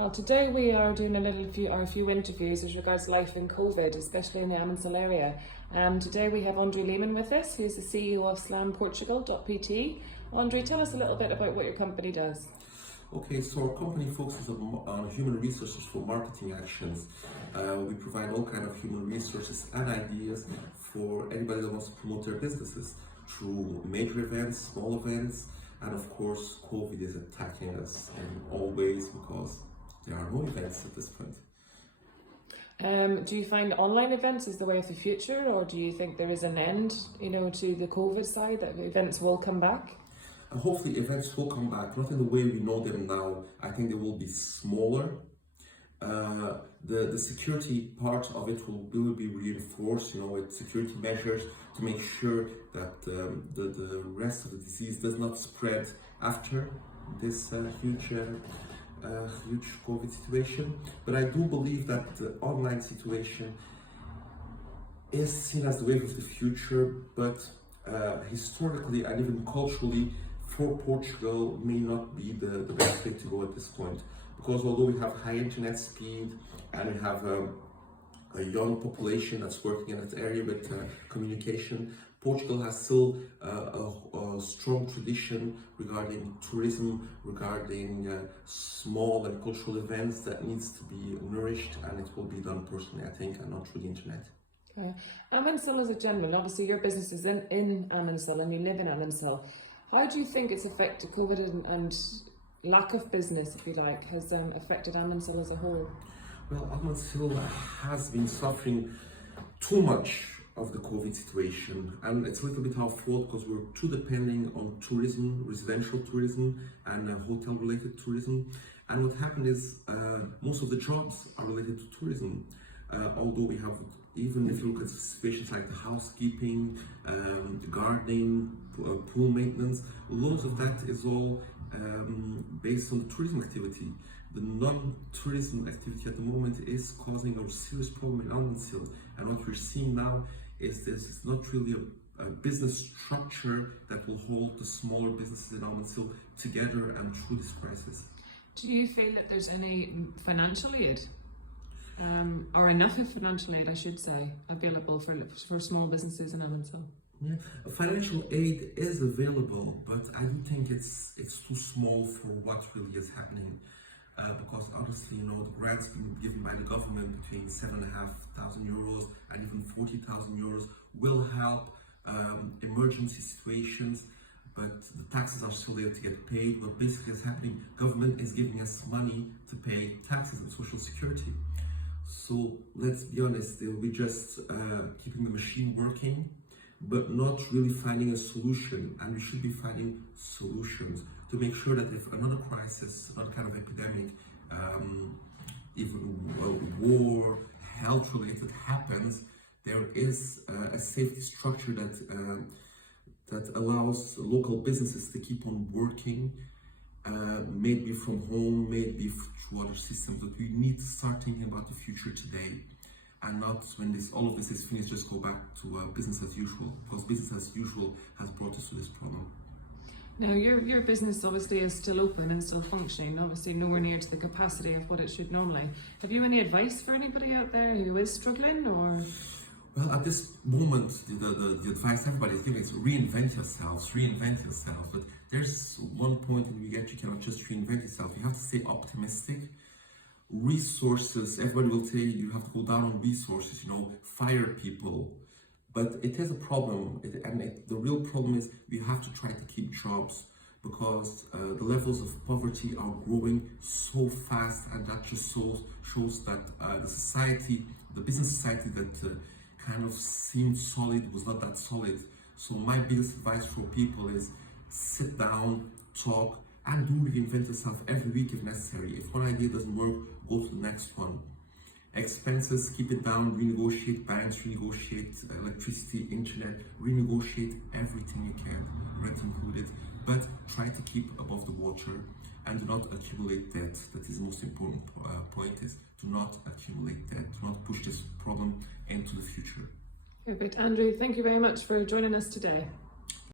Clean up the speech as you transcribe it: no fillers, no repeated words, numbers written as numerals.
Well, today we are doing a few interviews as regards life in COVID, especially in the Almancil area. Today we have Andre Lehman with us, who's the CEO of slamportugal.pt. Andre, tell us a little bit about what your company does. Okay, so our company focuses on human resources for marketing actions. We provide all kinds of human resources and ideas for anybody that wants to promote their businesses through major events, small events, and of course COVID is attacking us in all ways because there are no events at this point. Do you find online events is the way of the future, or do you think there is an end, to the COVID side, that events will come back? Hopefully events will come back, not in the way we know them now. I think they will be smaller. The security part of it will be reinforced, with security measures to make sure that the rest of the disease does not spread after this huge COVID situation. But I do believe that the online situation is seen as the wave of the future, but historically and even culturally, for Portugal may not be the best way to go at this point, because although we have high internet speed and we have a young population that's working in that area with communication, Portugal has still a strong tradition regarding tourism, regarding small and cultural events that needs to be nourished, and it will be done personally, I think, and not through the internet. Almancil as a general, obviously your business is in Almancil and you live in Almancil. How do you think it's affected COVID and lack of business, if you like, has affected Almancil as a whole? Well, Almancil has been suffering too much of the COVID situation, and it's a little bit our fault because we're too depending on tourism, residential tourism and hotel-related tourism. And what happened is most of the jobs are related to tourism, although we have, even if you look at situations like the housekeeping, the gardening, pool maintenance, loads of that is all based on the tourism activity. The non-tourism activity at the moment is causing a serious problem in Almancil, and what we're seeing now is this is not really a business structure that will hold the smaller businesses in Almancil together and through this crisis. Do you feel that there's any financial aid? Or enough of financial aid, I should say, available for small businesses in Almancil? Yeah, financial aid is available, but I do think it's too small for what really is happening. Because honestly, the grants being given by the government between €7,500 and even €40,000 will help emergency situations, but the taxes are still there to get paid. What basically is happening, government is giving us money to pay taxes and social security. So let's be honest, they'll be just keeping the machine working, but not really finding a solution. And we should be finding solutions to make sure that if another crisis, another kind of epidemic, even war, health-related happens, there is a safety structure that allows local businesses to keep on working, maybe from home, maybe through other systems. But we need to start thinking about the future today, and not when all of this is finished, just go back to business as usual, because business as usual has brought us to this problem. Now, your business obviously is still open and still functioning, obviously nowhere near to the capacity of what it should normally. Have you any advice for anybody out there who is struggling, or? Well, at this moment, the advice everybody is giving is reinvent yourselves. But there's one point in which you cannot just reinvent yourself. You have to stay optimistic. Resources, everybody will say you have to go down on resources, fire people. But it is a problem, the real problem is we have to try to keep jobs, because the levels of poverty are growing so fast, and that just shows that the business society that kind of seemed solid was not that solid. So my biggest advice for people is sit down, talk, and do reinvent yourself every week if necessary. If one idea doesn't work, go to the next one. Expenses, keep it down, renegotiate banks, renegotiate electricity, internet, renegotiate everything you can, rent included, but try to keep above the water and do not accumulate debt. That is the most important point, is do not accumulate debt, do not push this problem into the future. Perfect. Andrew, thank you very much for joining us today.